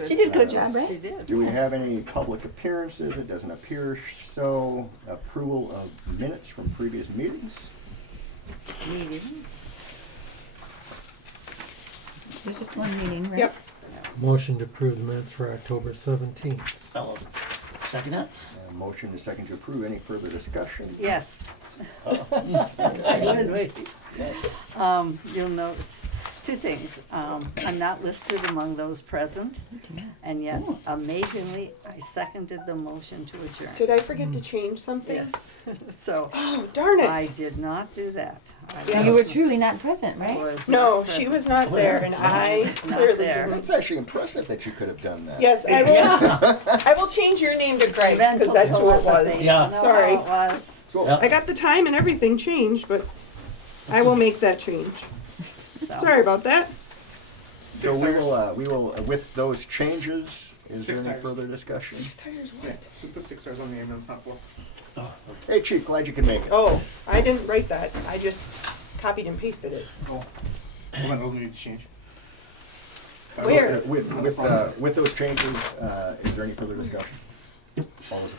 good. She did a good job, She right? did. Do we have any public appearances? It doesn't appear so. Approval of minutes from previous meetings. Meetings. There's just one meeting, right? Yep. Motion to approve the minutes for October 17th. I'll second that. Motion to second to approve. Any further discussion? Yes. You'll notice two things. I'm not listed among those present, and yet amazingly, I seconded the motion to adjourn. Did I forget to change something? Yes. So Oh, darn I it. did not do that. So you were truly not present, right? No, she was not there, and I was not clearly there. didn't. That's actually impressive that you could have done that. Yes, I will. I will change your name to Greg's because that's who it was. Yeah. Sorry. It was. So, Yeah. I got the time and everything changed, but I will make that change. So. Sorry about that. so we will, with those changes, is there 6 any tires. further discussion? Tires Yeah, we put 6 stars on the ambulance, not 4. Hey, Chief, glad you can make it. Oh, I didn't write that. I just copied and pasted it. Oh, well then it'll need to change. Where? With those changes, is there any further discussion? All those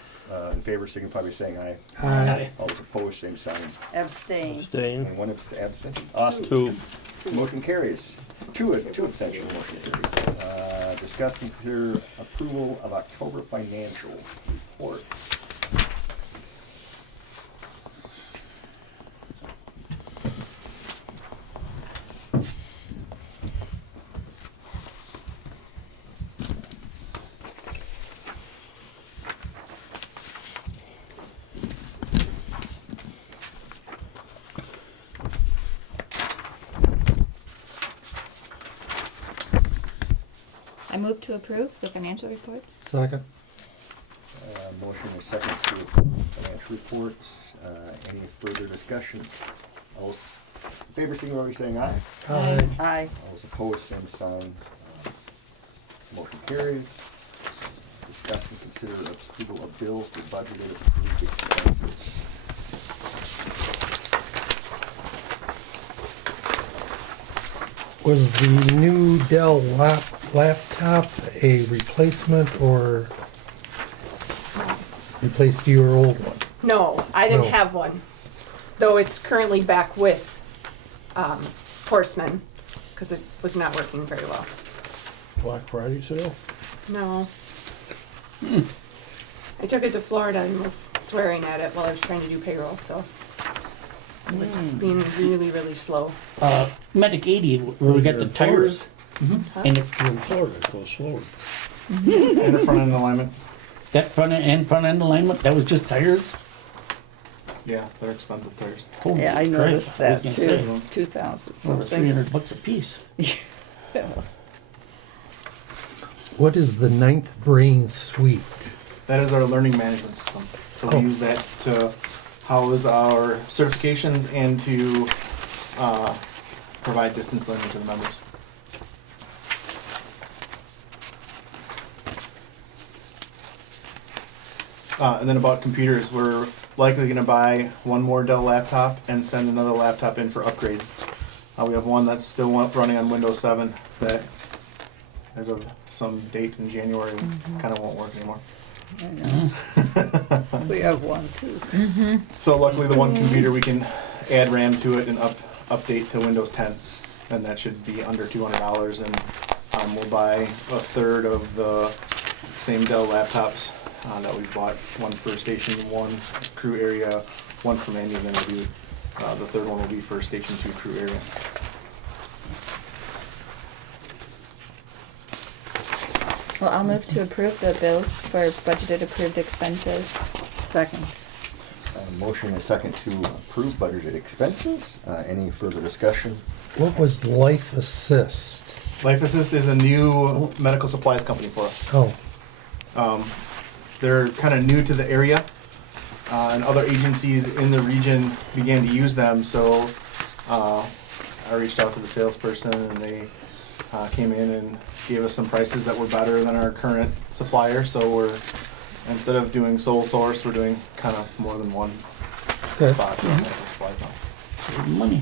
in favor signify by saying aye. Aye. All those opposed, same sign. Abstain. And one abstention. Awesome. Motion carries. Two abstention motion carries. Discuss, consider approval of October financial report. I move to approve the financial reports. Second. Motion is second to approve financial reports. Any further discussion? All those in favor signify by saying aye. Aye. Aye. All those opposed, same sign. Motion carries. Discuss and consider approval of bills for budgeted approved expenses. Was the new Dell laptop a replacement or replaced your old one? No, I didn't No. have one. Though it's currently back with Horseman because it was not working very well. Black Friday sale? No. I took it to Florida and was swearing at it while I was trying to do payroll, so it was being really, really slow. Medic 80, where we got the tires. And the, In Florida, it goes slower. And the front end alignment. that front end alignment, that was just tires? Yeah, they're expensive tires. Holy Yeah, I crap, noticed that was gonna say, too. 2,000 Over something. $300 a piece. Yes. What is the Ninth Brain Suite? That is our learning management system. So we Oh. use that to house our certifications and to provide distance learning to the members. And then about computers, we're likely going to buy one more Dell laptop and send another laptop in for upgrades. We have one that's still running on Windows 7 that, as of some date in January, kind of won't work anymore. I know. We have one too. So luckily, the one computer we can add RAM to it and update to Windows 10, and that should be under $200. And we'll buy a third of the same Dell laptops that we bought. One for Station 1 crew area, one for Mandy, and then we'll do the third one will be for Station 2 crew area. Well, I'll move to approve the bills for budgeted approved expenses. Second. Motion is second to approve budgeted expenses. Any further discussion? What was Life Assist? Life Assist is a new medical supplies company for us. Oh, They're kind of new to the area, and other agencies in the region began to use them. So I reached out to the salesperson, and they came in and gave us some prices that were better than our current supplier. So we're, instead of doing sole source, we're doing kind of more than one okay. spot for medical supplies now. Save money.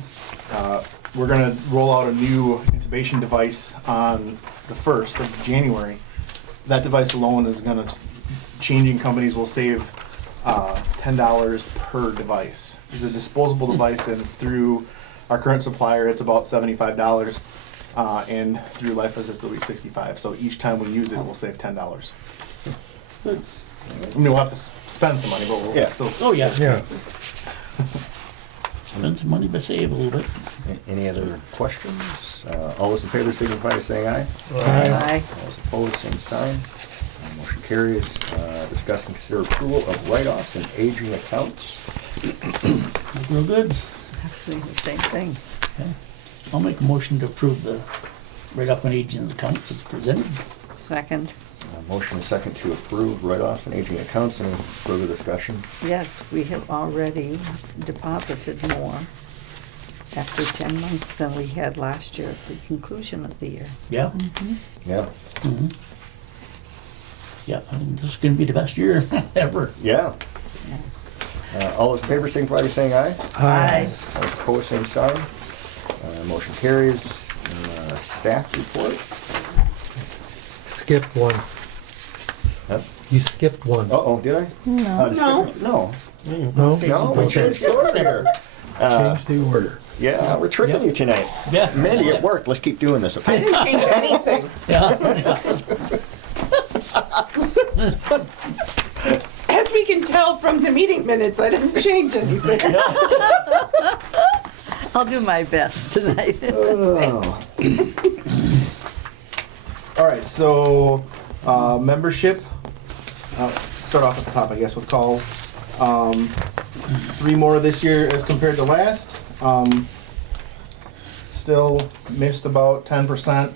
We're going to roll out a new intubation device on the 1st of January. that device alone is gonna, changing companies will save $10 per device. It's a disposable device, and through our current supplier, it's about $75, and through Life Assist it'll be $65. So each time we use it, we'll save $10. I mean, we'll have to spend some money, but we'll Yeah. still. Oh, yeah. Yeah. Spend some money, but save a little bit. Any other questions? All those in favor signify by saying aye. Aye. All those opposed, same sign. Motion carries. Discuss and consider approval of write-offs and aging accounts. Real good. I was saying the same thing. Okay. I'll make a motion to approve the write-off and agents accounts as presented. Second. Motion and second to approve write-offs and aging accounts. Any further discussion? Yes, we have already deposited more after 10 months than we had last year at the conclusion of the year. Yeah. Yeah. Mm-hmm. Yeah, I think this is gonna be the best year ever. Yeah. All those in favor signify by saying aye. Aye. All those opposed, same sign. Motion carries. Staff report. Skipped one. Huh? You skipped one. Uh-oh, did I? No. No. No? No, we changed the order here. Change the order. Yeah, we're tricking you tonight. Yeah. Mandy, it worked. Let's keep doing this, I okay? didn't change anything. Yeah. As we can tell from the meeting minutes, I didn't change anything. I'll do my best tonight. All right, so membership. Start off at the top, I guess, with calls. 3 more this year as compared to last. Still missed about 10%,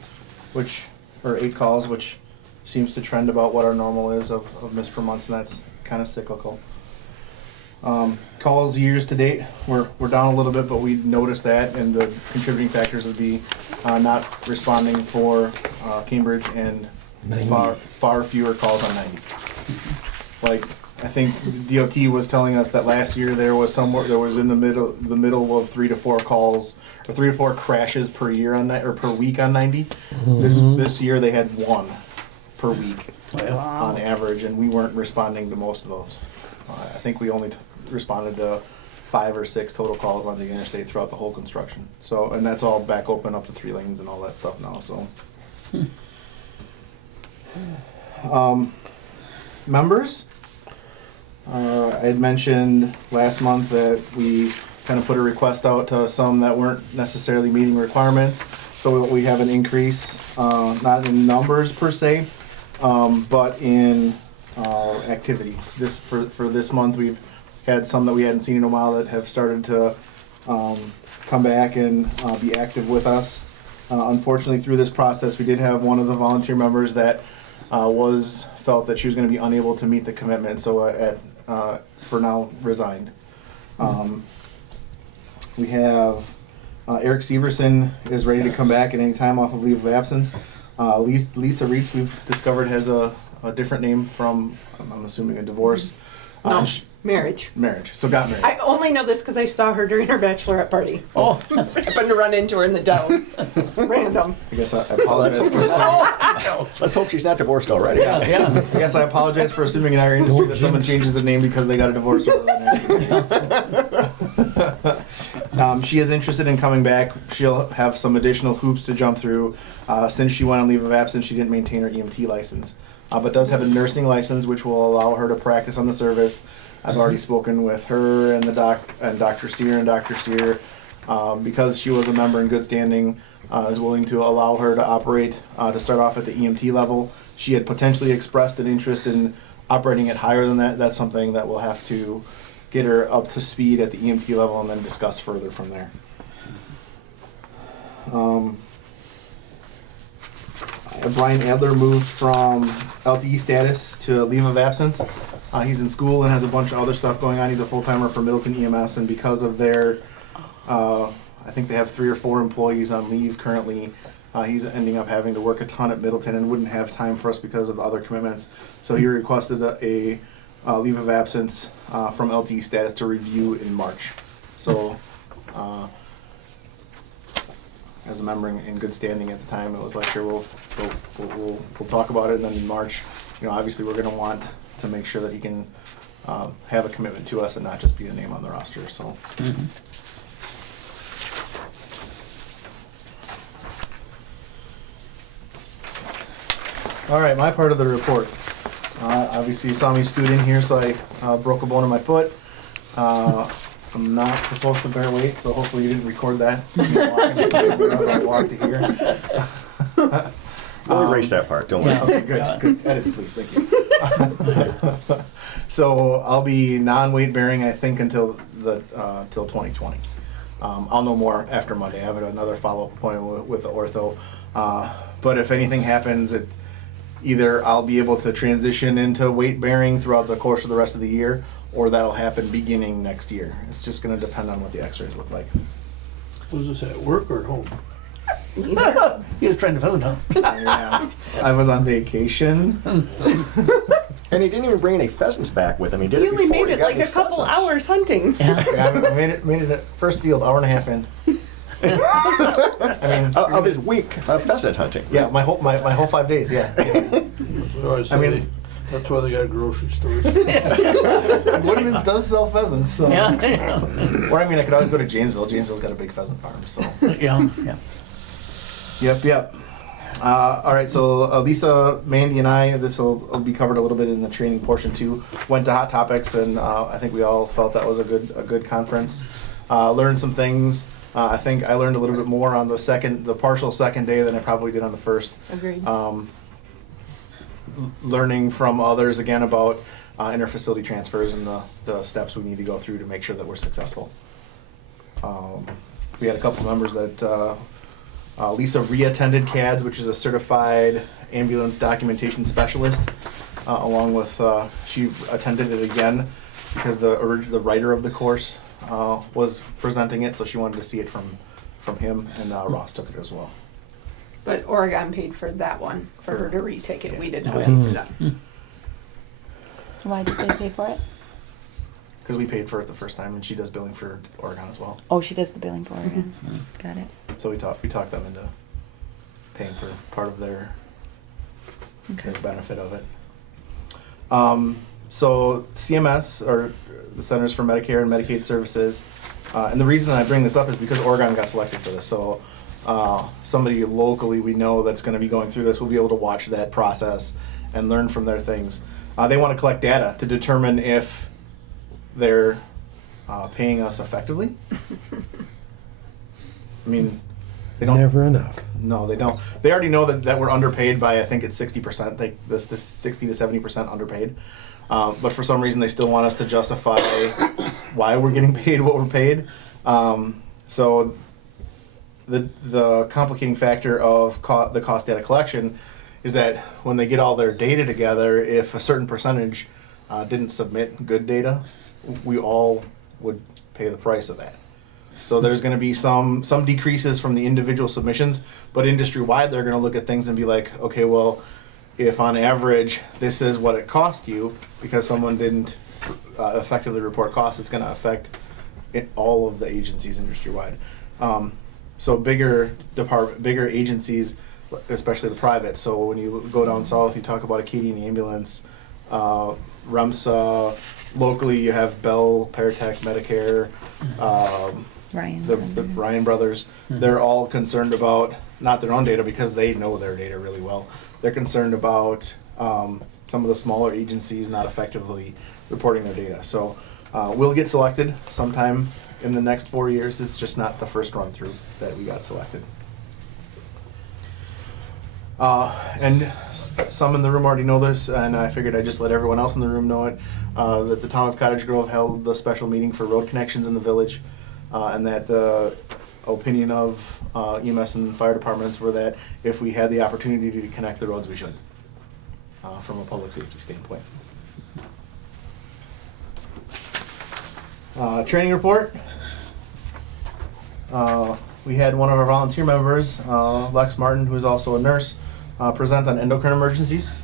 or 8 calls, which seems to trend about what our normal is of missed per month, and that's kind of cyclical. Calls years to date, we're down a little bit, but we noticed that, and the contributing factors would be not responding for Cambridge and 90. far fewer calls on 90. Like, I think DOT was telling us that last year there was in the middle of 3 to 4 calls, or 3 to 4 crashes per year or per week on 90. This year they had 1 per week on average, and we weren't responding to most of those. I think we only responded to 5 or 6 total calls on the interstate throughout the whole construction. So, and that's all back open up to 3 lanes and all that stuff now. So, members. I had mentioned last month that we kind of put a request out to some that weren't necessarily meeting requirements. So we have an increase, not in numbers per se, but in activity. For this month, we've had some that we hadn't seen in a while that have started to come back and be active with us. Unfortunately, through this process, we did have one of the volunteer members that felt that she was going to be unable to meet the commitment, so for now resigned. We have Eric Severson is ready to come back at any time off of leave of absence. Lisa Reitz, we've discovered, has a different name from, I'm assuming, a divorce. No, marriage. Marriage. So got married. I only know this because I saw her during her bachelorette party. Oh, Happened to run into her in the Dells. Random. I guess I apologize for assuming. Let's hope she's not divorced already. yeah, yeah. I guess I apologize for assuming in our industry that someone changes their name because they got a divorce rather than she is interested in coming back. She'll have some additional hoops to jump through. Since she went on leave of absence, she didn't maintain her EMT license, but does have a nursing license, which will allow her to practice on the service. I've already spoken with her and Dr. Steer, and Dr. Steer, because she was a member in good standing, is willing to allow her to operate, to start off at the EMT level. She had potentially expressed an interest in operating it higher than that. That's something that we'll have to get her up to speed at the EMT level and then discuss further from there. Brian Adler moved from LTE status to leave of absence. He's in school and has a bunch of other stuff going on. He's a full-timer for Middleton EMS, and because of their, I think they have 3 or 4 employees on leave currently, he's ending up having to work a ton at Middleton and wouldn't have time for us because of other commitments. So he requested a leave of absence from LTE status to review in March. So as a member in good standing at the time. It was like, sure, we'll talk about it, and then in March, obviously we're gonna want to make sure that he can have a commitment to us and not just be a name on the roster, so. All right, my part of the report. Obviously you saw me scoot in here, so I broke a bone in my foot. I'm not supposed to bear weight, so hopefully you didn't record that. I walked to here. We'll erase that part, don't worry. Okay, good. Edit it, please, thank you. So I'll be non-weight bearing, I think, until till 2020. I'll know more after Monday. I have another follow-up appointment with the ortho. But if anything happens, either I'll be able to transition into weight bearing throughout the course of the rest of the year, or that'll happen beginning next year. It's just going to depend on what the x-rays look like. Was this at work or at home? He was trying to fill it out. Yeah, I was on vacation. And he didn't even bring any pheasants back with him. He did He it only before made he it got like any a couple pheasants. hours hunting. Yeah, I made it at first field, hour and a half in. I mean, Of his week of pheasant hunting. yeah, my whole 5 days. Yeah. I mean, that's why they got grocery stores. And Woodman's does sell pheasants, so. Yeah, Or I mean, I could always go to Janesville. Janesville's got a big pheasant farm, so. yeah. Yep. All right, so Lisa, Mandy, and I, this will be covered a little bit in the training portion too. Went to Hot Topics, and I think we all felt that was a good conference. Learned some things. I think I learned a little bit more on the partial second day than I probably did on the first. Agreed. Learning from others again about interfacility transfers and the steps we need to go through to make sure that we're successful. We had a couple members that Lisa re-attended CADS, which is a certified ambulance documentation specialist, along with she attended it again because the writer of the course was presenting it, so she wanted to see it from him, and Ross took it as well. But Oregon paid for that one, for her to retake it. We did not Yeah. pay for that. Why did they pay for it? Because we paid for it the first time, and she does billing for Oregon as well. Oh, she does the billing for Oregon. Got it. So we talked them into paying for part of their benefit of it. So CMS, or the Centers for Medicare and Medicaid Services, and the reason I bring this up is because Oregon got selected for this. So somebody locally we know that's going to be going through this will be able to watch that process and learn from their things. They want to collect data to determine if they're paying us effectively. I mean, they don't. Never enough. No, they don't. They already know that we're underpaid by, I think it's 60%. This 60 to 70% underpaid. But for some reason, they still want us to justify why we're getting paid what we're paid. So the complicating factor of the cost data collection is that when they get all their data together, if a certain percentage didn't submit good data, we all would pay the price of that. So there's going to be some decreases from the individual submissions, but industry-wide they're going to look at things and be like, okay, well, if on average this is what it cost you because someone didn't effectively report costs, it's going to affect all of the agencies industry-wide. So bigger agencies, especially the private. So when you go down south, you talk about Acadian Ambulance, REMSA. Locally, you have Bell, Paratech, Medicare, Ryan. the Ryan Brothers. They're all concerned about not their own data because they know their data really well. They're concerned about some of the smaller agencies not effectively reporting their data. So we'll get selected sometime in the next 4 years. It's just not the first run through that we got selected. And some in the room already know this, and I figured I'd just let everyone else in the room know it, that the town of Cottage Grove held the special meeting for road connections in the village, and that the opinion of EMS and fire departments were that if we had the opportunity to connect the roads, we should, from a public safety standpoint. Training report. We had one of our volunteer members, Lex Martin, who is also a nurse, present on endocrine emergencies.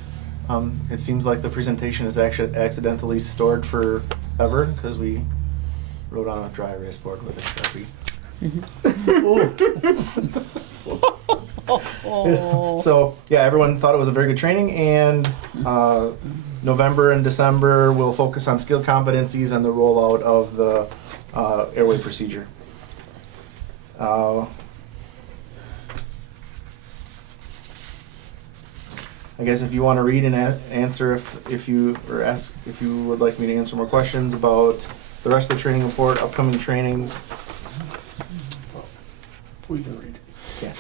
It seems like the presentation is actually accidentally stored forever because we wrote on a dry erase board with a Sharpie. So yeah, everyone thought it was a very good training, and November and December we'll focus on skill competencies and the rollout of the airway procedure. I guess if you want to read and answer if you would like me to answer more questions about the rest of the training report, upcoming trainings. We can read. Yeah.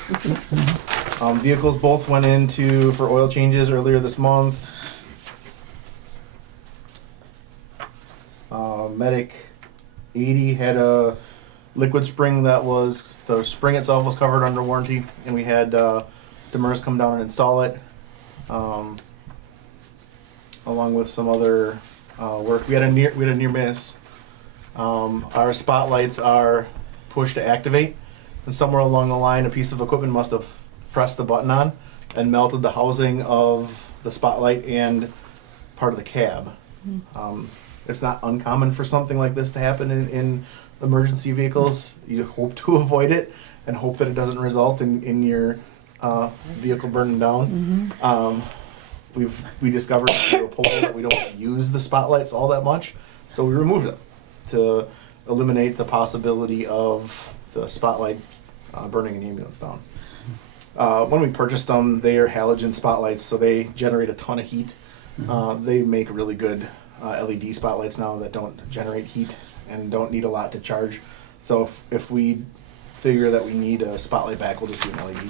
Vehicles both went into for oil changes earlier this month. Medic 80 had a liquid spring that was, the spring itself was covered under warranty, and we had Demers come down and install it. Along with some other work. We had a near miss. Our spotlights are pushed to activate, and somewhere along the line a piece of equipment must have pressed the button on and melted the housing of the spotlight and part of the cab. It's not uncommon for something like this to happen in emergency vehicles. You hope to avoid it and hope that it doesn't result in your vehicle burning down. We discovered through a poll that we don't use the spotlights all that much, so we removed them to eliminate the possibility of the spotlight burning an ambulance down. When we purchased them, they are halogen spotlights, so they generate a ton of heat. They make really good LED spotlights now that don't generate heat and don't need a lot to charge. So if we figure that we need a spotlight back, we'll just do an LED.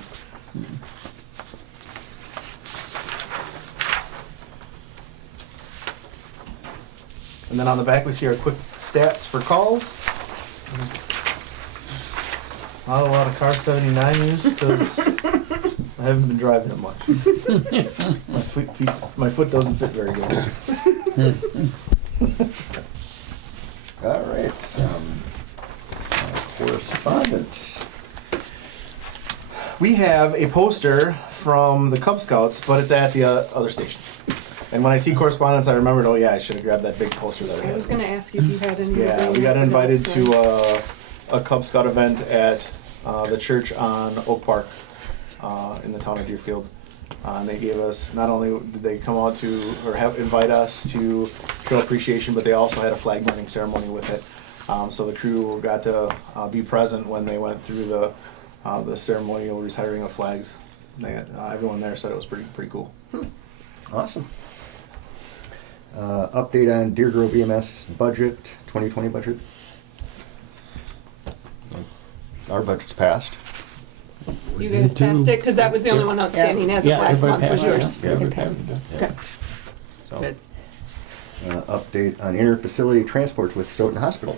And then on the back, we see our quick stats for calls. There's not a lot of car 79 use because I haven't been driving it much. My foot doesn't fit very good. All right, correspondence. We have a poster from the Cub Scouts, but it's at the other station. And when I see correspondence, I remembered, oh yeah, I should have grabbed that big poster that we I was had. gonna ask you if you had any. Yeah, we got invited to a Cub Scout event at the church on Oak Park in the town of Deerfield. And they gave us, not only did they come out to, or invite us to show appreciation, but they also had a flag burning ceremony with it. So the crew got to be present when they went through the ceremonial retiring of flags. Everyone there said it was pretty cool. Awesome. Update on Deer Grove EMS budget, 2020 budget. Our budget's passed. You guys passed it, because that was the only one outstanding as of Yeah, last month, everybody was passed, yours. yeah. It passed. Okay. So, Good. update on inter-facility transports with Stoughton Hospital.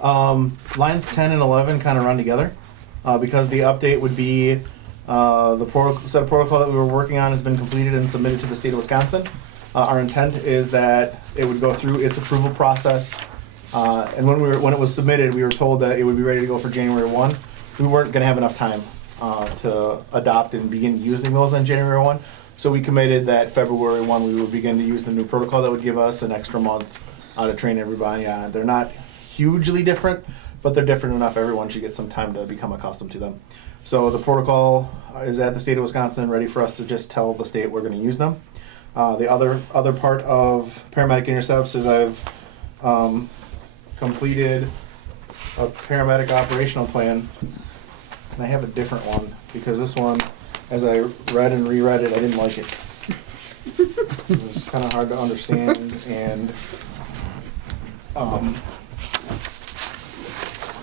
Lines 10 and 11 kind of run together because the update would be the set of protocol that we were working on has been completed and submitted to the state of Wisconsin. Our intent is that it would go through its approval process, and when it was submitted, we were told that it would be ready to go for January 1. We weren't going to have enough time to adopt and begin using those on January 1, so we committed that February 1 we would begin to use the new protocol that would give us an extra month to train everybody on. They're not hugely different, but they're different enough everyone should get some time to become accustomed to them. So the protocol is at the state of Wisconsin, ready for us to just tell the state we're going to use them. The other part of paramedic intercepts is I've completed a paramedic operational plan, and I have a different one because this one, as I read and reread it, I didn't like it. It was kind of hard to understand, and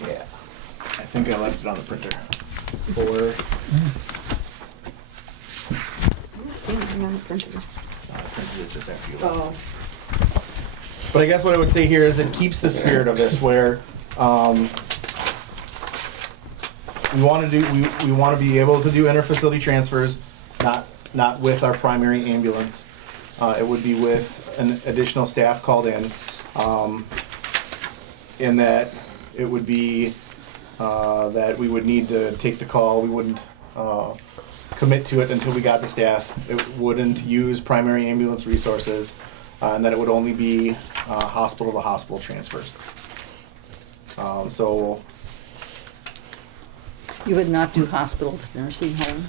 yeah, I think I left it on the printer. I'm not seeing anything on the printer. I printed it just after you left. Oh, But I guess what I would say here is it keeps the spirit of this, where we want to be able to do interfacility transfers, not with our primary ambulance. It would be with an additional staff called in that it would be that we would need to take the call. We wouldn't commit to it until we got the staff. It wouldn't use primary ambulance resources, and that it would only be hospital to hospital transfers. So You would not do hospital to nursing home?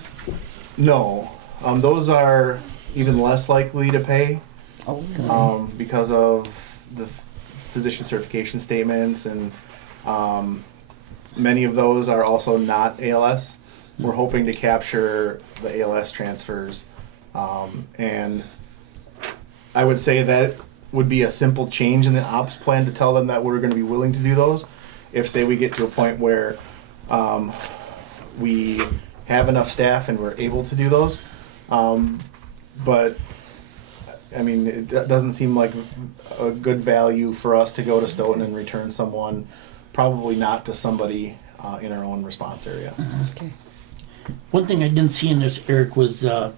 No, those are even less likely to pay, Oh. because of the physician certification statements, and many of those are also not ALS. We're hoping to capture the ALS transfers, and I would say that would be a simple change in the ops plan to tell them that we're going to be willing to do those. If, say, we get to a point where we have enough staff and we're able to do those, but I mean, it doesn't seem like a good value for us to go to Stoughton and return someone, probably not to somebody in our own response area. Okay. One thing I didn't see in this, Eric, was that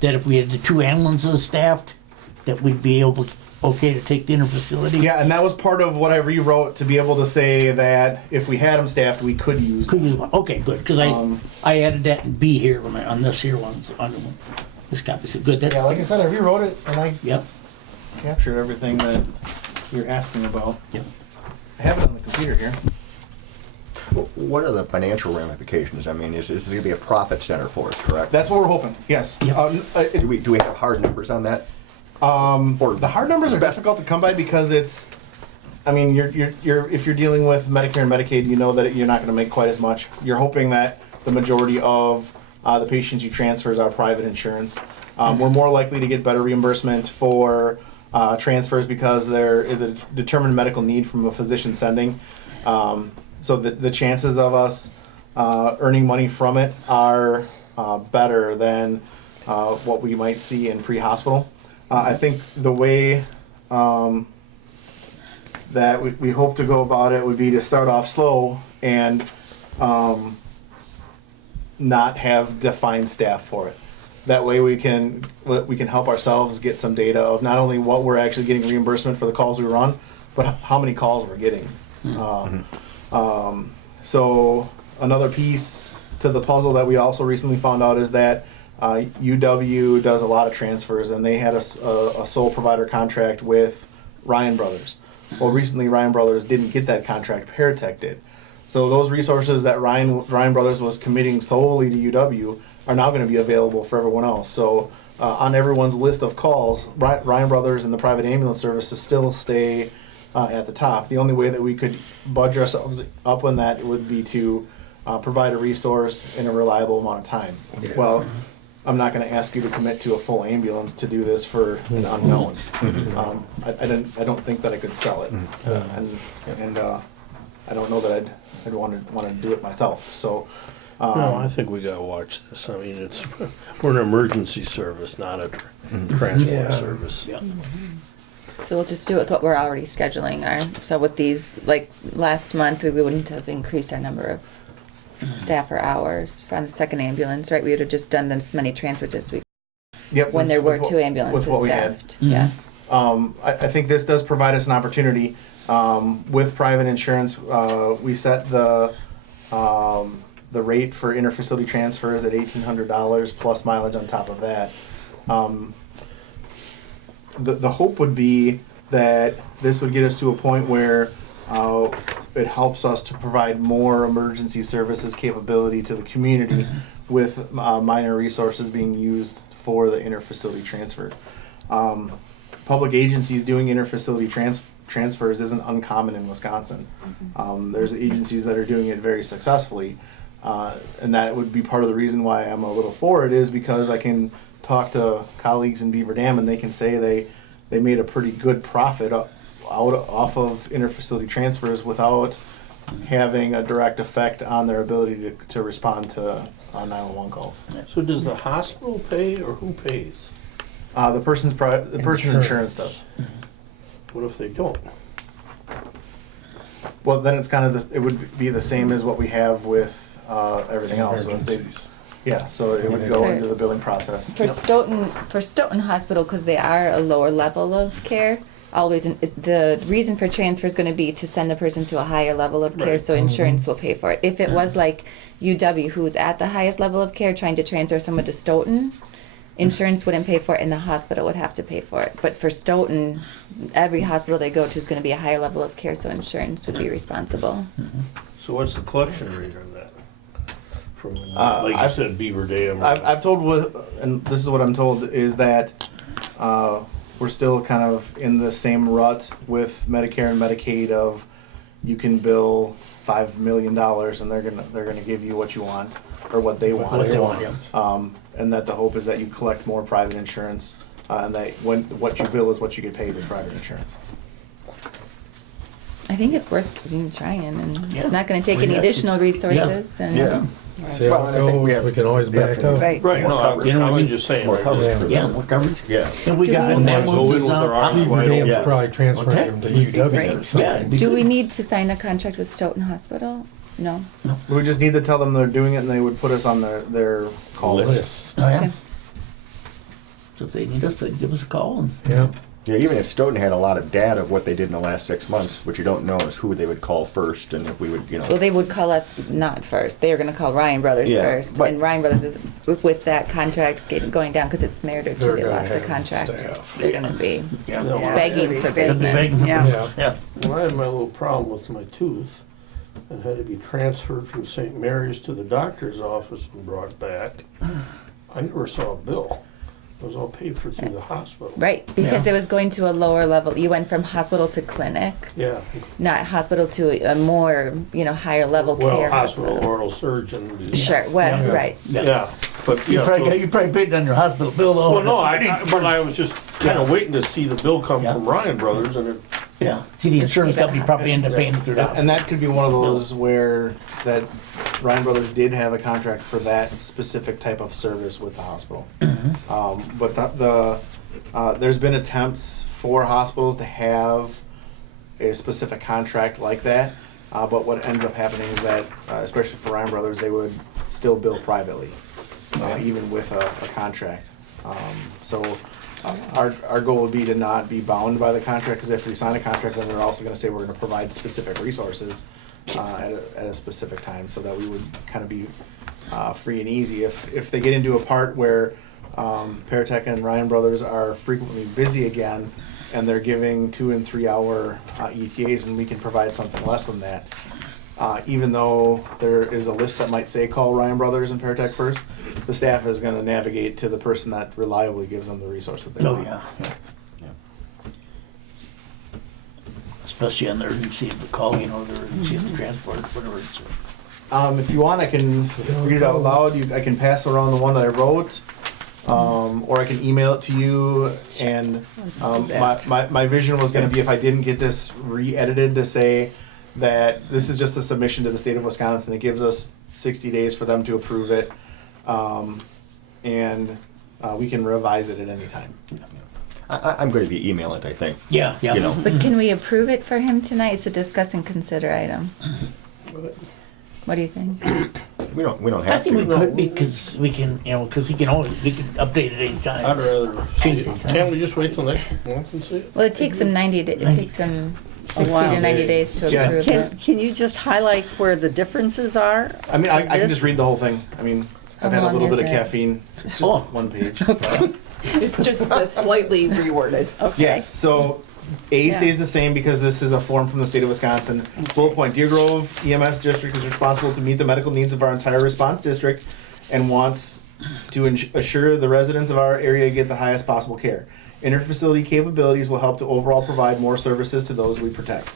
if we had the 2 ambulances staffed, that we'd be able to, okay to take the interfacility. Yeah, and that was part of what I rewrote to be able to say that if we had them staffed, we could use Could them. use one. Okay, good, because I added that in B here on this here one, on this copy. So good. That's Yeah, like I said, I rewrote it and I Yep. captured everything that you're asking about. Yep. I have it on the computer here. What are the financial ramifications? I mean, is this gonna be a profit center for us, correct? That's what we're hoping. Yes. Yep. Do we have hard numbers on that? The hard numbers are difficult to come by because it's, I mean, if you're dealing with Medicare and Medicaid, you know that you're not going to make quite as much. You're hoping that the majority of the patients you transfers are private insurance. We're more likely to get better reimbursement for transfers because there is a determined medical need from a physician sending. So the chances of us earning money from it are better than what we might see in pre-hospital. I think the way that we hope to go about it would be to start off slow and not have defined staff for it. That way we can help ourselves get some data of not only what we're actually getting reimbursement for the calls we run, but how many calls we're getting. So another piece to the puzzle that we also recently found out is that UW does a lot of transfers, and they had a sole provider contract with Ryan Brothers. Well, recently Ryan Brothers didn't get that contract, Paratech did. So those resources that Ryan Brothers was committing solely to UW are now going to be available for everyone else. So on everyone's list of calls, Ryan Brothers and the private ambulance services still stay at the top. The only way that we could budge ourselves up on that would be to provide a resource in a reliable amount of time. Well, I'm not going to ask you to commit to a full ambulance to do this for an unknown. I don't think that I could sell it, and I don't know that I'd want to do it myself. So. No, I think we gotta watch this. I mean, we're an emergency service, not a transport service. Yeah. So we'll just do it with what we're already scheduling. So with these, like last month, we wouldn't have increased our number of staff or hours from the second ambulance, right? We would have just done this many transfers this week Yep, when there were with 2 ambulances with what we had. staffed. Yeah. I think this does provide us an opportunity. With private insurance, we set the rate for interfacility transfers at $1,800 plus mileage on top of that. The hope would be that this would get us to a point where it helps us to provide more emergency services capability to the community with minor resources being used for the interfacility transfer. Public agencies doing interfacility transfers isn't uncommon in Wisconsin. There's agencies that are doing it very successfully, and that would be part of the reason why I'm a little for it, is because I can talk to colleagues in Beaver Dam and they can say they made a pretty good profit off of interfacility transfers without having a direct effect on their ability to respond to 911 calls. So does the hospital pay or who pays? The person's insurance does. What if they don't? Well, then it's kind of it would be the same as what we have with everything else. So if they, Emergencies. yeah, so it would go For- into the billing process. For Stoughton Hospital, because they are a lower level of care, the reason for transfer is going to be to send the person to a higher level of care, so insurance will pay for it. If it was like UW, who's at the highest level of care, trying to transfer someone to Stoughton, insurance wouldn't pay for it, and the hospital would have to pay for it. But for Stoughton, every hospital they go to is going to be a higher level of care, so insurance would be responsible. So what's the collection rate on that? from, like you I've- said, Beaver Dam? I've told with, and this is what I'm told, is that we're still kind of in the same rut with Medicare and Medicaid of you can bill $5 million and they're gonna give you what you want or what they want. What they want, yeah. And that the hope is that you collect more private insurance and that what you bill is what you get paid with private insurance. I think it's worth trying, and Yeah. it's not gonna take any Yeah. additional resources, and. Yeah. See Well, how and it I think we goes, have we can always the back opportunity. up. Right. Right, no, You know what I I'm mean? just saying. More like, coverage for Yeah, them. more coverage. Yeah. And we Do got we- when Go in ambulances with our arms Beaver wide Dam's open. Yeah. probably transferring Okay. them to UW or Yeah, it'd something. be Do good. we need to sign a contract with Stoughton Hospital? No? We just need to tell them they're doing it and they would put us on their call list. List. Oh, yeah. Okay. So if they need us, they give us a call and. Yeah. Yeah, even if Stoughton had a lot of data of what they did in the last 6 months, what you don't know is who they would call first and if we would, Well, they would call us not first. They were gonna call Ryan Brothers Yeah, first. but- And Ryan Brothers is, with that contract going down, because it's Meritor too, They're they gonna lost the have contract. staff. They're gonna be Yeah. begging for They'll be begging business. for Yeah. business. Yeah. When I had my little problem with my tooth and had to be transferred from St. Mary's to the doctor's office and brought back, I never saw a bill. It was all paid for through the hospital. Right, because Yeah. it was going to a lower level. You went from hospital to clinic, Yeah, not hospital to a more, higher level well, care. hospital oral surgeon. Sure, well, Yeah. right. Yeah, but You yeah, probably, so- you probably paid on your hospital bill though. well, no, but I was just kind of waiting to see the bill come Yeah. from Ryan Brothers and it, Yeah, see, the insurance pay by the company probably ended up paying it through that. And that could be one of those where that Ryan Brothers did have a contract for that specific type of service with the hospital. But there's been attempts for hospitals to have a specific contract like that. But what ends up happening is that, especially for Ryan Brothers, they would still bill privately, even with a contract. Our goal would be to not be bound by the contract, because if we sign a contract, then they're also gonna say we're gonna provide specific resources at a specific time, so that we would kind of be free and easy. If they get into a part where Paratech and Ryan Brothers are frequently busy again, and they're giving 2 and 3 hour ETAs, and we can provide something less than that, even though there is a list that might say call Ryan Brothers and Paratech first, the staff is going to navigate to the person that reliably gives them the resource that they Oh, want. yeah, yeah. Especially on the urgency of the call, the urgency of the transport, whatever it's. If you want, I can read it out loud. I can pass around the one that I wrote, or I can email it to you. And my vision was going to be, if I didn't get this re-edited, to say that this is just a submission to the state of Wisconsin. It gives us 60 days for them to approve it, and we can revise it at any time. I'm going to be email it, I think. Yeah, yeah. You know, But can we approve it for him tonight? It's a discuss and consider item. What do you think? we don't I have think we to. could, because we can, because we can update it any I'd time. rather see it. Can't we just wait till next month and see it? Well, it takes him 60 while. to 90 days to Yeah. approve it. Can you just highlight where the differences are? I mean, I in can this? just read the whole thing. I mean, I've How had a long little is bit of it? caffeine. It's just Oh. one page. It's just slightly reworded. Okay. Yeah, so A Yeah. stays the same because this is a form from the state of Wisconsin. Bullet point, Deer Grove EMS District is responsible to meet the medical needs of our entire response district and wants to assure the residents of our area get the highest possible care. Interfacility capabilities will help to overall provide more services to those we protect.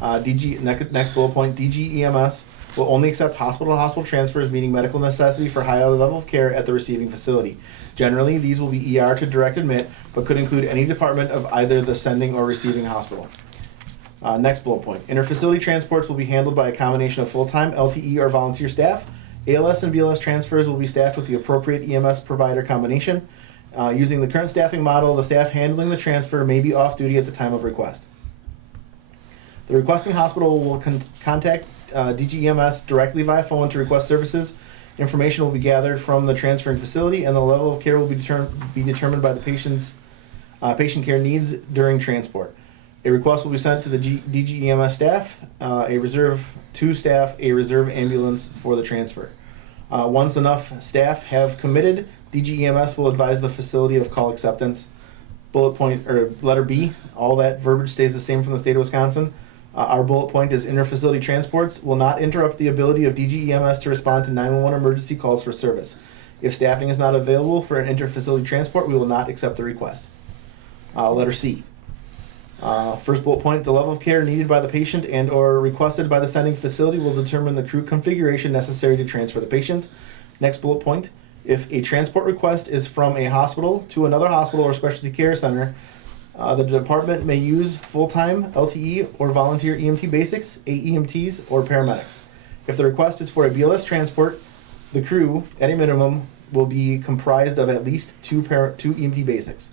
Next bullet point, DG EMS will only accept hospital-to-hospital transfers meeting medical necessity for high level of care at the receiving facility. Generally, these will be ER to direct admit, but could include any department of either the sending or receiving hospital. Next bullet point, interfacility transports will be handled by a combination of full-time, LTE, or volunteer staff. ALS and BLS transfers will be staffed with the appropriate EMS provider combination. Using the current staffing model, the staff handling the transfer may be off-duty at the time of request. The requesting hospital will contact DGEMS directly via phone to request services. Information will be gathered from the transferring facility, and the level of care will be determined by the patient's patient care needs during transport. A request will be sent to the DGEMS staff, a reserve ambulance for the transfer. Once enough staff have committed, DGEMS will advise the facility of call acceptance. Bullet point or letter B, all that verbiage stays the same from the state of Wisconsin. Our bullet point is interfacility transports will not interrupt the ability of DGEMS to respond to 911 emergency calls for service. If staffing is not available for an interfacility transport, we will not accept the request. Letter C. First bullet point, the level of care needed by the patient and or requested by the sending facility will determine the crew configuration necessary to transfer the patient. Next bullet point, if a transport request is from a hospital to another hospital or specialty care center, the department may use full-time LTE or volunteer EMT basics, AEMTs, or paramedics. If the request is for a BLS transport, the crew, at a minimum, will be comprised of at least two EMT basics.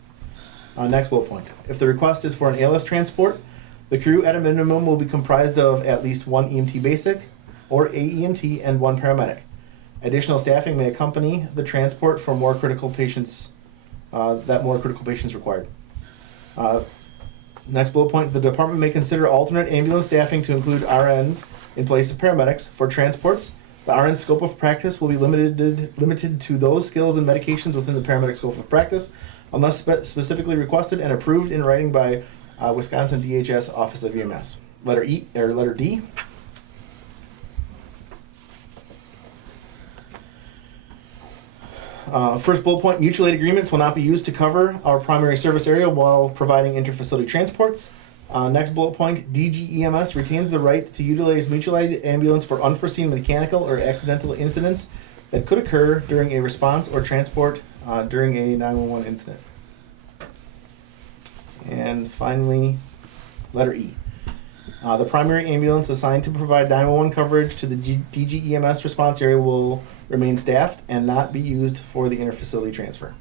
Next bullet point. If the request is for an ALS transport, the crew, at a minimum, will be comprised of at least one EMT basic or AEMT and one paramedic. Additional staffing may accompany the transport for more critical patients, required. Next bullet point, the department may consider alternate ambulance staffing to include RNs in place of paramedics. For transports, the RN scope of practice will be limited to those skills and medications within the paramedic scope of practice, unless specifically requested and approved in writing by Wisconsin DHS Office of EMS. Letter D. First bullet point, mutual aid agreements will not be used to cover our primary service area while providing interfacility transports. Next bullet point, DGEMS retains the right to utilize mutual aid ambulance for unforeseen mechanical or accidental incidents that could occur during a response or transport during a 911 incident. And finally, letter E. The primary ambulance assigned to provide 911 coverage to the DGEMS response area will remain staffed and not be used for the interfacility transfer.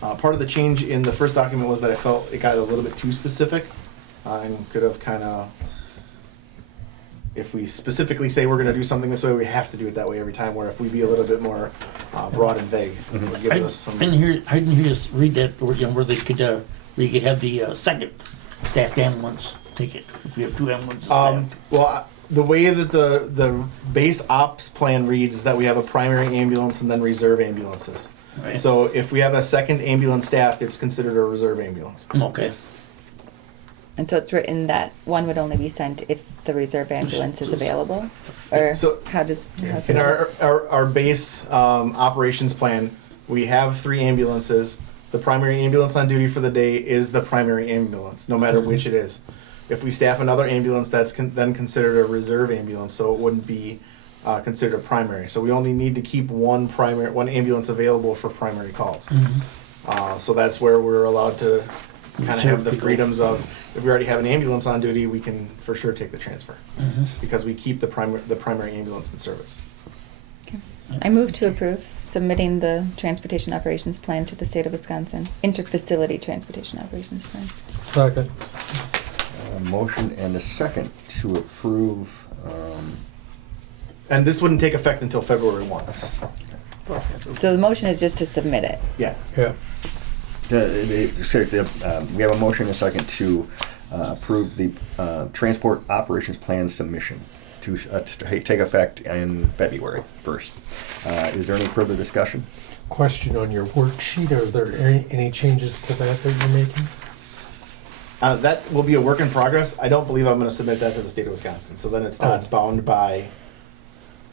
Part of the change in the first document was that I felt it got a little bit too specific and could have kind of, if we specifically say we're going to do something this way, we have to do it that way every time, where if we be a little bit more broad and vague, it would give us some... I didn't hear us read that again, where you could have the second staffed ambulance take it, if we have two ambulances staffed. The way that the base ops plan reads is that we have a primary ambulance and then reserve ambulances. Right. So if we have a second ambulance staffed, it's considered a reserve ambulance. Okay. And so it's written that one would only be sent if the reserve ambulance is available? Or So- how's In it work? our base operations plan, we have 3 ambulances. The primary ambulance on duty for the day is the primary ambulance, no matter which it is. If we staff another ambulance, that's then considered a reserve ambulance, so it wouldn't be considered a primary. So we only need to keep one ambulance available for primary calls. So that's where we're allowed to kind of have the freedoms of, if we already have an ambulance on duty, we can for sure take the transfer because we keep the primary ambulance in service. Okay. I move to approve submitting the transportation operations plan to the state of Wisconsin, interfacility transportation operations plan. Second. Motion and a second to approve. And this wouldn't take effect until February 1. So the motion is just to submit it. Yeah. Yeah. We have a motion and a second to approve the transport operations plan submission to take effect in February 1st. Is there any further discussion? Question on your worksheet, are there any changes to that you're making? That will be a work in progress. I don't believe I'm going to submit that to the state of Wisconsin. So then it's not bound by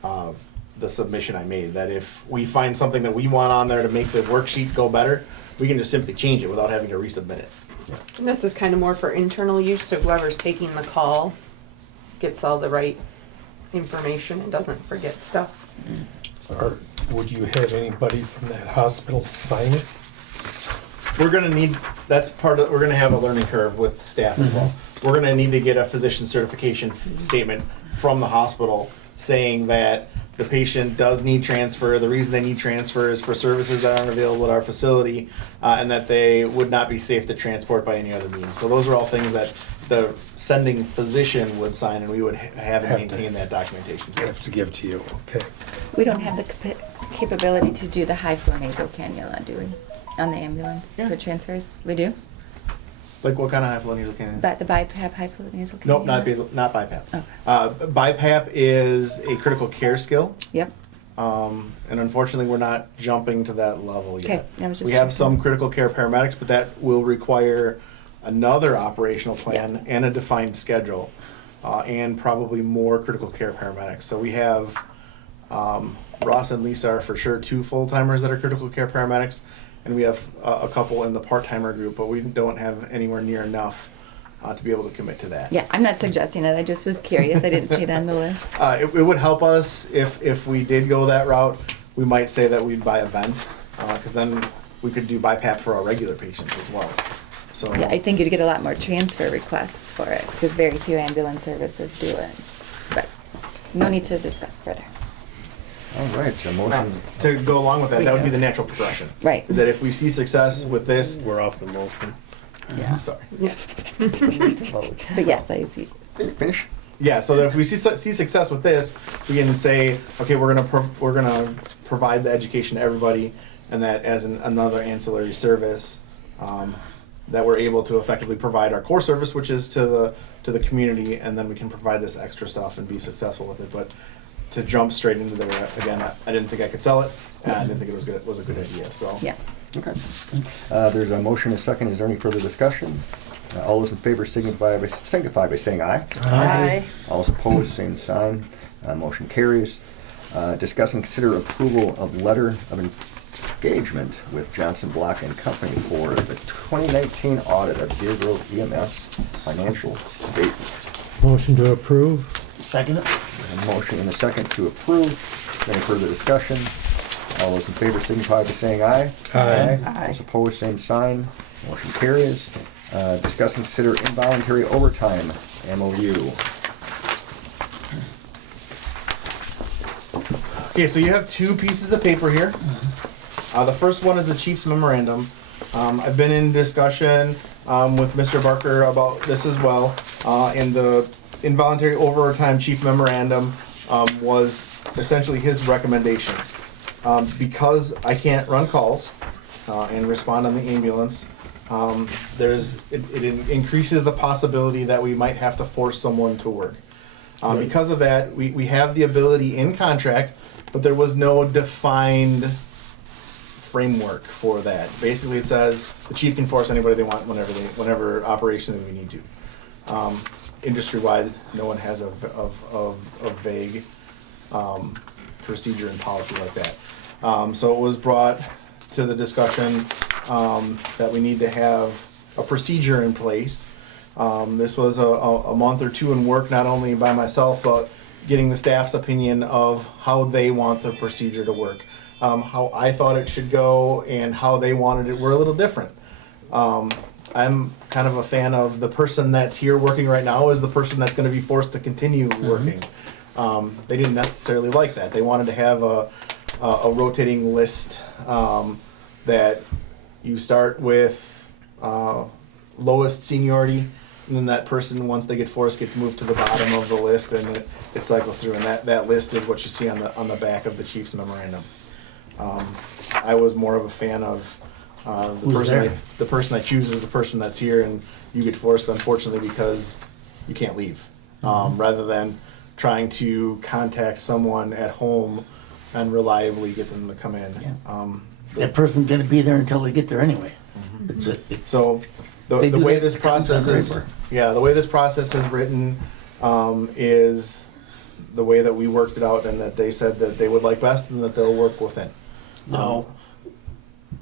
the submission I made. That if we find something that we want on there to make the worksheet go better, we can just simply change it without having to resubmit it. And this is kind of more for internal use, so whoever's taking the call gets all the right information and doesn't forget stuff. Or would you have anybody from that hospital sign it? We're going to need, we're going to have a learning curve with staff as well. We're going to need to get a physician certification statement from the hospital saying that the patient does need transfer. The reason they need transfer is for services that aren't available at our facility, and that they would not be safe to transport by any other means. So those are all things that the sending physician would sign, and we would have and maintain that documentation. I have to give to you, okay. We don't have the capability to do the high flow nasal cannula, do we? On the ambulance Yeah. for transfers? We do? Like what kind of high flow nasal cannula? But the BiPAP high flow nasal cannula? Nope, not BiPAP. Okay. BiPAP is a critical care skill. Yep. And unfortunately, we're not jumping to that level Okay, yet. I was just We have checking. some critical care paramedics, but that will require another operational plan and a defined schedule, and probably more critical care paramedics. So we have, Ross and Lisa are for sure 2 full-timers that are critical care paramedics, and we have a couple in the part-timer group, but we don't have anywhere near enough to be able to commit to that. Yeah, I'm not suggesting it. I just was curious. I didn't see it on the list. It would help us if we did go that route. We might say that we'd buy a vent, because then we could do BiPAP for our regular patients as well. So Yeah, I think you'd get a lot more transfer requests for it because very few ambulance services do it. But no need to discuss further. All right, a motion. to go along with that, that would be the natural progression. Right. Is that if we see success with this, We're off the motion. Yeah. sorry. But yes, I see. Finish? Yeah, so that if we see success with this, we can say, okay, we're gonna provide the education to everybody, and that as another ancillary service, that we're able to effectively provide our core service, which is to the community, and then we can provide this extra stuff and be successful with it. But to jump straight into there again, I didn't think I could sell it, and I didn't think it was a good idea. So Yeah. Okay. There's a motion and a second. Is there any further discussion? All those in favor signify by saying aye. Aye. All those opposed, same sign. Motion carries. Discuss and consider approval of letter of engagement with Johnson Block and Company for the 2019 audit of Deer Grove EMS financial statement. Motion to approve. Second it? A motion and a second to approve. Any further discussion? All those in favor signify by saying aye. Aye. Aye. Those opposed, same sign. Motion carries. Discuss and consider involuntary overtime MOU. okay, so you have 2 pieces of paper here. The first one is the chief's memorandum. I've been in discussion with Mr. Barker about this as well, and the involuntary overtime chief memorandum was essentially his recommendation. Because I can't run calls and respond on the ambulance, it increases the possibility that we might have to force someone to work. Because of that, we have the ability in contract, but there was no defined framework for that. Basically, it says the chief can force anybody they want whenever operation we need to. Industry-wide, no one has a vague procedure and policy like that. So it was brought to the discussion that we need to have a procedure in place. This was a month or 2 in work, not only by myself, but getting the staff's opinion of how they want the procedure to work. How I thought it should go and how they wanted it were a little different. I'm kind of a fan of the person that's here working right now is the person that's going to be forced to continue working. They didn't necessarily like that. They wanted to have a rotating list that you start with lowest seniority, and then that person, once they get forced, gets moved to the bottom of the list, and it cycles through. And that list is what you see on the back of the chief's memorandum. I was more of a fan of the person I choose is the person that's here, and you get forced, unfortunately, because you can't leave. Rather than trying to contact someone at home and reliably get them to come in. That person's gonna be there until they get there anyway. So They the do way that this for process contract is, labor. the way this process is written is the way that we worked it out, and that they said that they would like best, and that they'll work within. Now,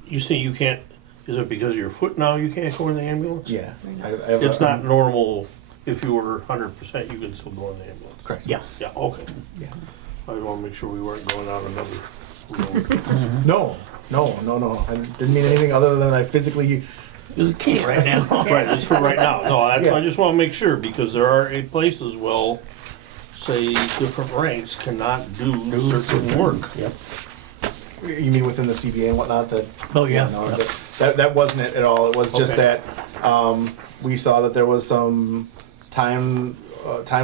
you say you can't, is it because of your foot now you can't go in the ambulance? Yeah, I have It's not normal, if you were 100%, you could still go in the ambulance? correct. Yeah. Yeah, okay. Yeah. I want to make sure we weren't going out another road. No. I didn't mean anything other than I physically. You can't right now. Right, it's for right now. No, I Yeah. just want to make sure, because there are places, well, say, different ranks cannot do certain work. Yep. You mean within the CBA and whatnot? That. Oh, yeah. No, Yep. that wasn't it at all. It was just Okay. that we saw that there was some time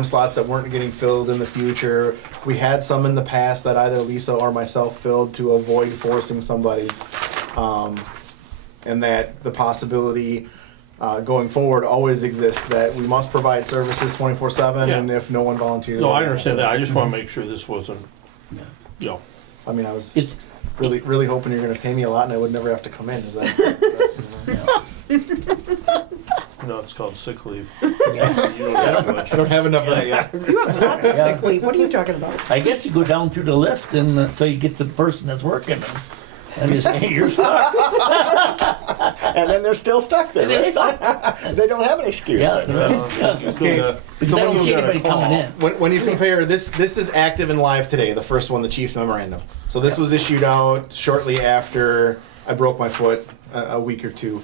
slots that weren't getting filled in the future. We had some in the past that either Lisa or myself filled to avoid forcing somebody, and that the possibility going forward always exists that we must provide services 24/7, Yeah. and if no one volunteers. No, I understand that. I just want to make sure this wasn't, you know, I mean, I was It's, really hoping you're gonna pay me a lot and I would never have to come in, is that? No, it's called sick leave. yeah. You don't have much. I don't have enough of that yet. You have lots of sick leave. What are you talking about? I guess you go down through the list and until you get to the person that's working and you say, hey, you're stuck. And then they're still stuck there, And they're right? stuck. They don't have an excuse. Yeah. Yeah, you still got- Because So I when don't you see got a anybody coming call. in. When you compare, this is active and live today, the first one, the Chiefs memorandum. So this was issued out shortly after I broke my foot, a week or two.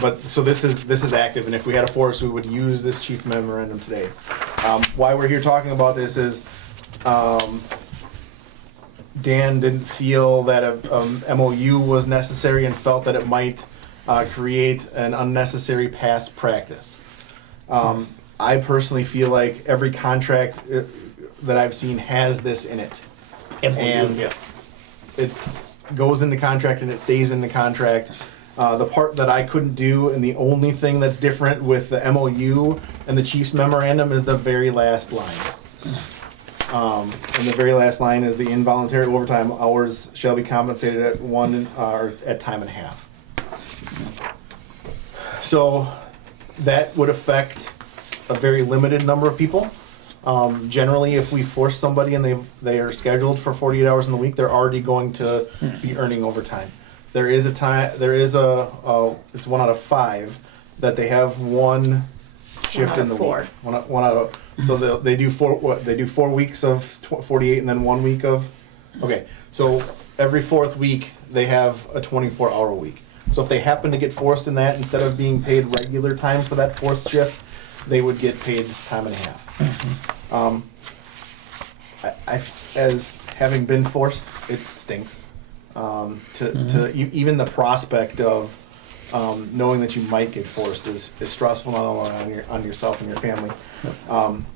But so this is active, and if we had a force, we would use this chief memorandum today. Why we're here talking about this is Dan didn't feel that a MOU was necessary and felt that it might create an unnecessary past practice. I personally feel like every contract that I've seen has this in it. And Yeah. It goes in the contract and it stays in the contract. The part that I couldn't do, and the only thing that's different with the MOU and the Chiefs memorandum, is the very last line. And the very last line is the involuntary overtime hours shall be compensated at or at time and a half. So that would affect a very limited number of people. Generally, if we force somebody and they are scheduled for 48 hours in the week, they're already going to be earning overtime. There is a time. It's 1 out of 5 that they have one shift in the week. One out of. So they do 4 weeks of 48 and then 1 week of. Okay, so every 4th week they have a 24-hour week. So if they happen to get forced in that, instead of being paid regular time for that 4th shift, they would get paid time and a half. I as having been forced, it stinks. Even the prospect of knowing that you might get forced is stressful, not only on yourself and your family,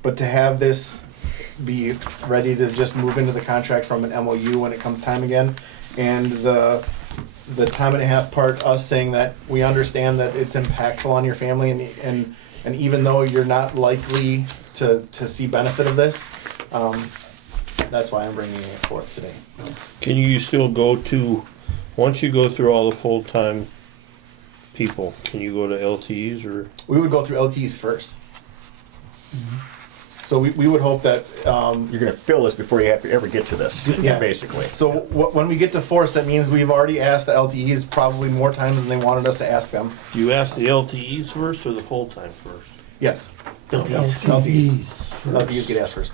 but to have this be ready to just move into the contract from an MOU when it comes time again, and the time and a half part, us saying that we understand that it's impactful on your family, and even though you're not likely to see benefit of this, that's why I'm bringing it forth today. Can you still go to, once you go through all the full-time people, can you go to LTEs or? We would go through LTEs first. So we would hope that, You're going to fill this before you have to ever get to this, Yeah. basically. so when we get to force, that means we've already asked the LTEs probably more times than they wanted us to ask them. Do you ask the LTEs first or the full-time first? Yes, LTEs. LTEs get asked first.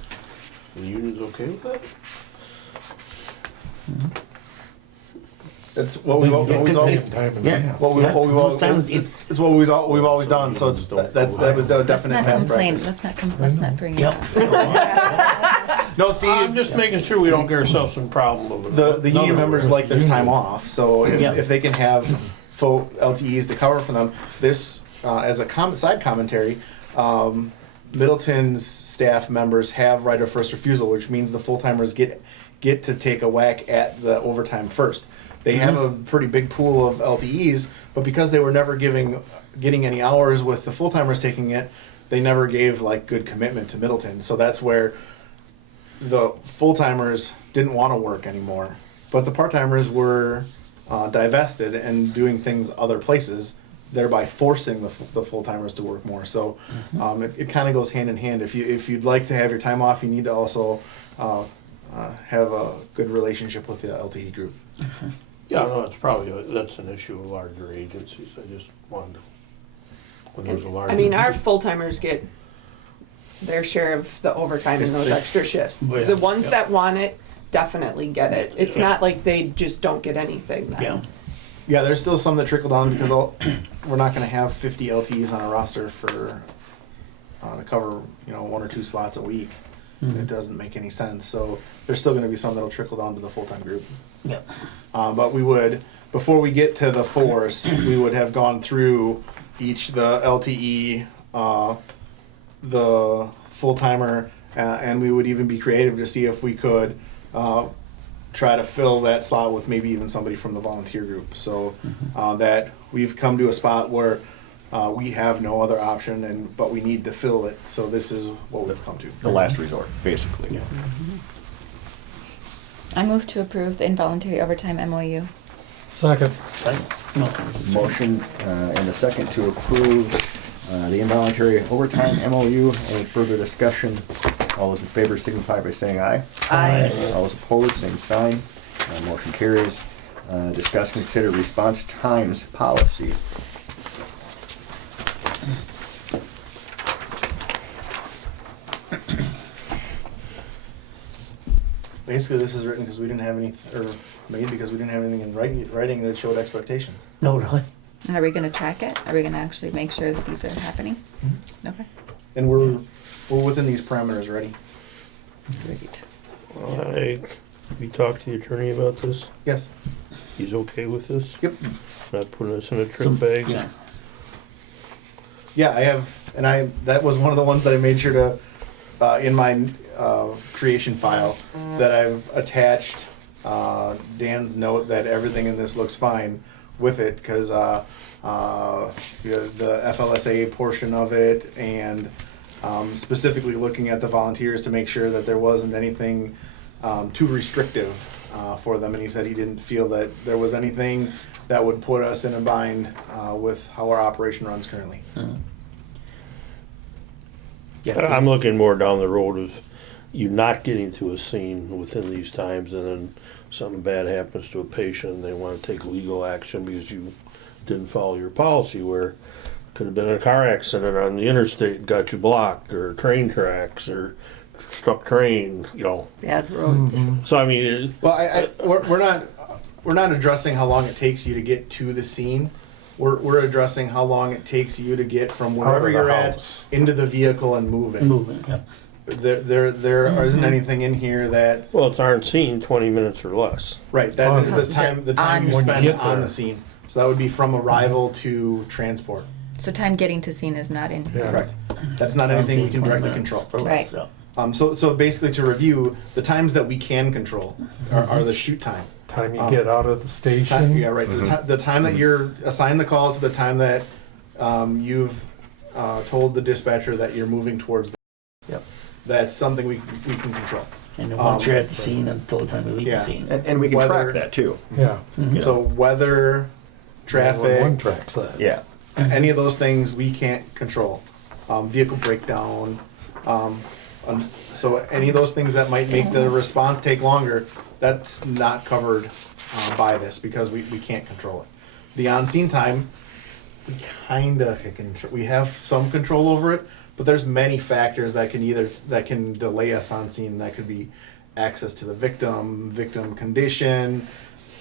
The union's okay with that? It's what we've always Time and a Yeah. half. what we've Most times it's, it's what we've always done. So that was the Let's definite not past complain, practice. let's not bring it Yep. up. No, see, I'm just making sure we don't get ourselves in problem over the union members like their time off, so Yeah. if they can have full LTEs to cover for them, this as a side commentary, Middleton's staff members have right of first refusal, which means the full timers get to take a whack at the overtime first. They have a pretty big pool of LTEs, but because they were never getting any hours with the full timers taking it, they never gave like good commitment to Middleton. So that's where the full timers didn't want to work anymore, but the part timers were divested and doing things other places, thereby forcing the full timers to work more. So it kind of goes hand in hand. If you'd like to have your time off, you need to also have a good relationship with the LTE group. Yeah, no, it's probably, that's an issue of larger agencies. I just wanted to, when there's a larger. I mean, our full-timers get their share of the overtime in those extra shifts. Yeah. The ones Yeah. that want it definitely get it. It's not like they just don't get anything then. yeah. Yeah, there's still some that trickle down because we're not going to have 50 LTEs on a roster for to cover 1 or 2 slots a week. It doesn't make any sense. So there's still going to be some that'll trickle down to the full-time group. Yeah. But we would, before we get to the force, we would have gone through the LTE, the full-timer, and we would even be creative to see if we could try to fill that slot with maybe even somebody from the volunteer group. So that we've come to a spot where we have no other option, but we need to fill it. So this is what we've come to. The last resort, basically. I move to approve the involuntary overtime MOU. Second. No. Motion and a second to approve the involuntary overtime MOU. Any further discussion? All those in favor signify by saying aye. Aye. All those opposed, same sign. Motion carries. Discuss and consider response times policy. Basically, this is written because we didn't have any, or made because we didn't have anything in writing that showed expectations. No, really? And are we gonna track it? Are we gonna actually make sure that these are happening? Okay. And we're within these parameters already. Great. We talked to the attorney about this. Yes. He's okay with this? Yep. Not putting us in a Some- trip bag? Yeah. Yeah, I have, and that was one of the ones that I made sure to, in my creation file, that I've attached Dan's note that everything in this looks fine with it, because the FLSA portion of it, and specifically looking at the volunteers to make sure that there wasn't anything too restrictive for them, and he said he didn't feel that there was anything that would put us in a bind with how our operation runs currently. Yeah, I'm looking more down the road of you not getting to a scene within these times, and then something bad happens to a patient and they want to take legal action because you didn't follow your policy, where could have been a car accident on the interstate and got you blocked, or train tracks, or struck train, you know. Bad roads. So I mean, Well, we're not addressing how long it takes you to get to the scene. We're addressing how long it takes you to get from wherever Out of the you're at house. into the vehicle and move it. moving, yeah. There isn't anything in here that, well, it's aren't seen 20 minutes or less. right, that is the time On you scene. spend Get on there. the scene. So that would be from arrival to transport. So time getting to scene is not in here. Yeah. Correct. That's not anything we can directly control. Right. So basically, to review, the times that we can control are the shoot time. Time you get out of the Time, station. yeah, right. The time that you're assigned the call to the time that you've told the dispatcher that you're moving towards. Yep. That's something we can control. And then once you're at the scene until the time we leave Yeah. the scene. And we can Whether- track that too. Yeah. So weather, traffic, 911 tracks that. Yeah. any of those things we can't control. Vehicle breakdown. So any of those things that might make the response take longer, that's not covered by this because we can't control it. The on-scene time, we kinda can, we have some control over it, but there's many factors that can delay us on scene. That could be access to the victim condition,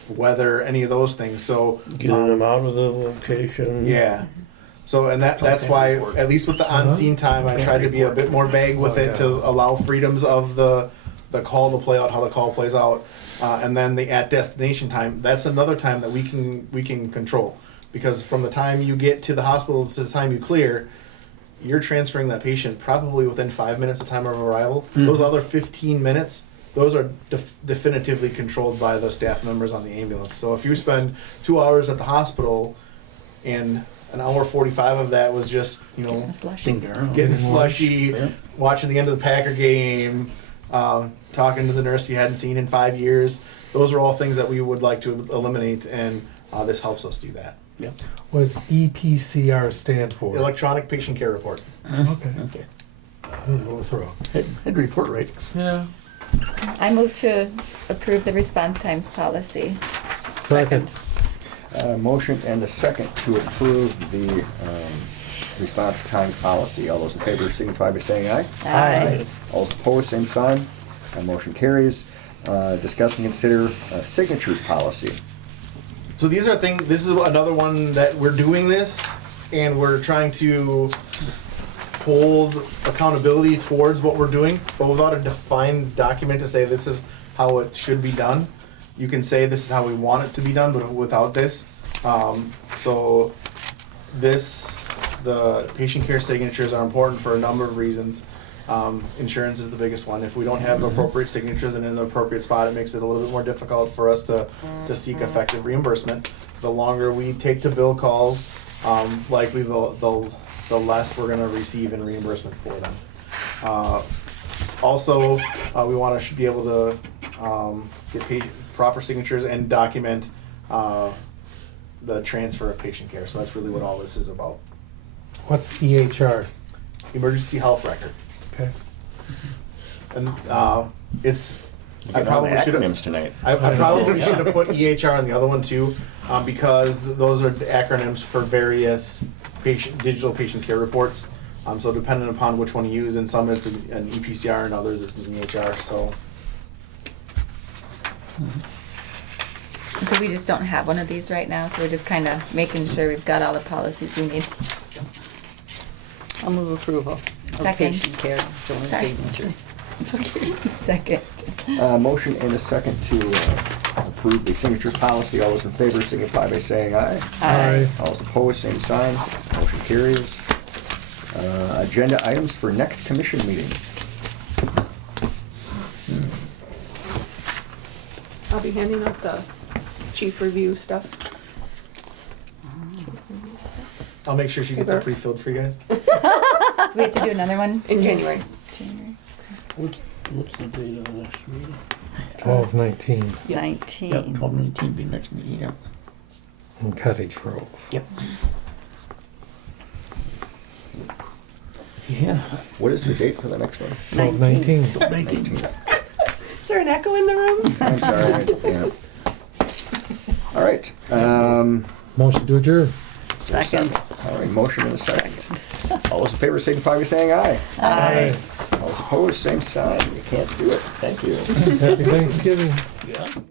weather, any of those things. So Getting them out of the location. yeah. So and that's why, at least with the on-scene time, I tried to be a bit more vague with it to allow freedoms of the call to play out how the call plays out, and then the at destination time. That's another time that we can control, because from the time you get to the hospital to the time you clear, you're transferring that patient probably within 5 minutes of time of arrival. Those other 15 minutes, those are definitively controlled by the staff members on the ambulance. So if you spend 2 hours at the hospital and an hour 45 of that was just, A slushy. getting a slushy, Yeah. watching the end of the Packer game, talking to the nurse you hadn't seen in 5 years. Those are all things that we would like to eliminate, and this helps us do that. Yep. What does EPCR stand for? Electronic patient care report. Okay. Okay. Go through. Head report, right? Yeah. I move to approve the response times policy. Second. Motion and a second to approve the response times policy. All those in favor signify by saying aye. Aye. All those opposed, same sign. Motion carries. Discuss and consider signatures policy. So these are things. This is another one that we're doing this, and we're trying to hold accountability towards what we're doing, but without a defined document to say this is how it should be done. You can say this is how we want it to be done, but without this. So the patient care signatures are important for a number of reasons. Insurance is the biggest one. If we don't have the appropriate signatures and in the appropriate spot, it makes it a little bit more difficult for us to seek effective reimbursement. The longer we take to bill calls, likely the less we're gonna receive in reimbursement for them. Also, we wanna be able to get proper signatures and document the transfer of patient care. So that's really what all this is about. What's EHR? Emergency health record. Okay. And it's, I Getting all the probably should have. acronyms tonight. I probably should have put EHR on the other one too, because those are acronyms for various digital patient care reports. So depending upon which one you use, in some it's an EPCR and others it's an EHR. So So we just don't have one of these right now, so we're just kind of making sure we've got all the policies we need. I'll move approval of Second. patient care, filling Sorry. signatures. Second. Motion and a second to approve the signatures policy. All those in favor signify by saying aye. Aye. All those opposed, same sign. Motion carries. Agenda items for next commission meeting. I'll be handing out the chief review stuff. I'll make sure she gets it pre-filled for you guys. We have to do another one? In January. January. What's the date of the next meeting? 1219 Yes. Yep, 19. 12/19 be next meeting, yep. in Cottage Grove. Yep. Yeah. What is the date for the next one? 1219. 19. Is there an echo in the room? I'm sorry. Yeah. All right. Motion to adjourn. Second. All right, motion and a second. All those in favor signify by saying aye. Aye. All those opposed, same sign. You can't do it. Thank you. Happy Thanksgiving. Yeah.